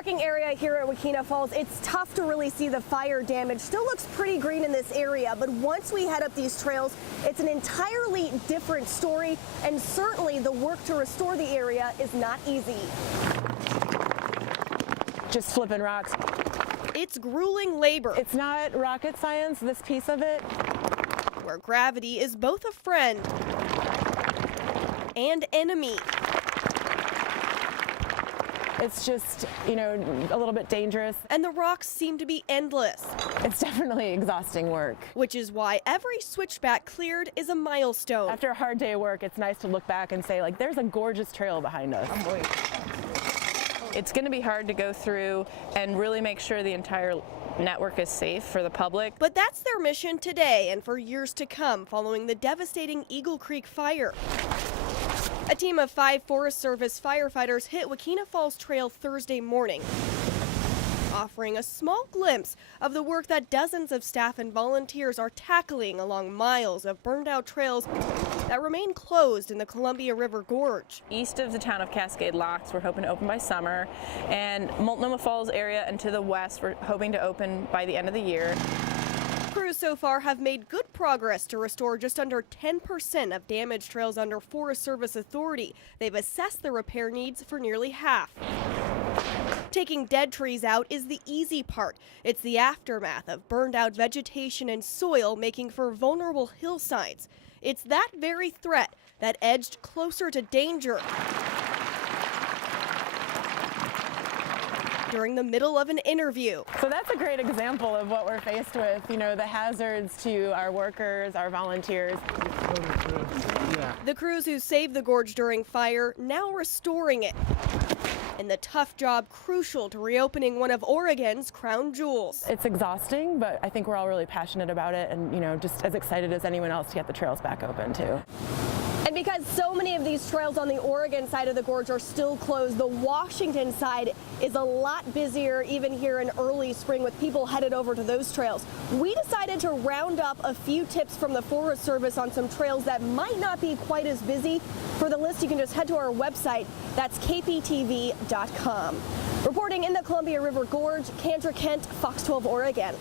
parking area here at Wakena Falls, it's tough to really see the fire damage. Still looks pretty green in this area, but once we head up these trails, it's an entirely different story, and certainly the work to restore the area is not easy. Just flipping rocks. It's grueling labor. It's not rocket science, this piece of it. Where gravity is both a friend and enemy. It's just, you know, a little bit dangerous. And the rocks seem to be endless. It's definitely exhausting work. Which is why every switchback cleared is a milestone. After a hard day of work, it's nice to look back and say, like, there's a gorgeous trail behind us. It's going to be hard to go through and really make sure the entire network is safe for the public. But that's their mission today and for years to come following the devastating Eagle Creek fire. A team of 5 Forest Service firefighters hit Wakena Falls Trail Thursday morning, offering a small glimpse of the work that dozens of staff and volunteers are tackling along miles of burned out trails that remain closed in the Columbia River Gorge. East of the town of Cascade Locks, we're hoping to open by summer, and Multnomah Falls area and to the west, we're hoping to open by the end of the year. Crews so far have made good progress to restore just under 10% of damaged trails under Forest Service authority. They've assessed the repair needs for nearly half. Taking dead trees out is the easy part. It's the aftermath of burned out vegetation and soil making for vulnerable hillsides. It's that very threat that edged closer to danger during the middle of an interview. So that's a great example of what we're faced with, you know, the hazards to our workers, our volunteers. The crews who saved the gorge during fire now restoring it. And the tough job crucial to reopening one of Oregon's crown jewels. It's exhausting, but I think we're all really passionate about it and, you know, just as excited as anyone else to get the trails back open too. And because so many of these trails on the Oregon side of the gorge are still closed, the Washington side is a lot busier even here in early spring with people headed over to those trails. We decided to round up a few tips from the Forest Service on some trails that might not be quite as busy. For the list, you can just head to our website. That's kptv.com. Reporting in the Columbia River Gorge, Kendra Kent, Fox 12 Oregon.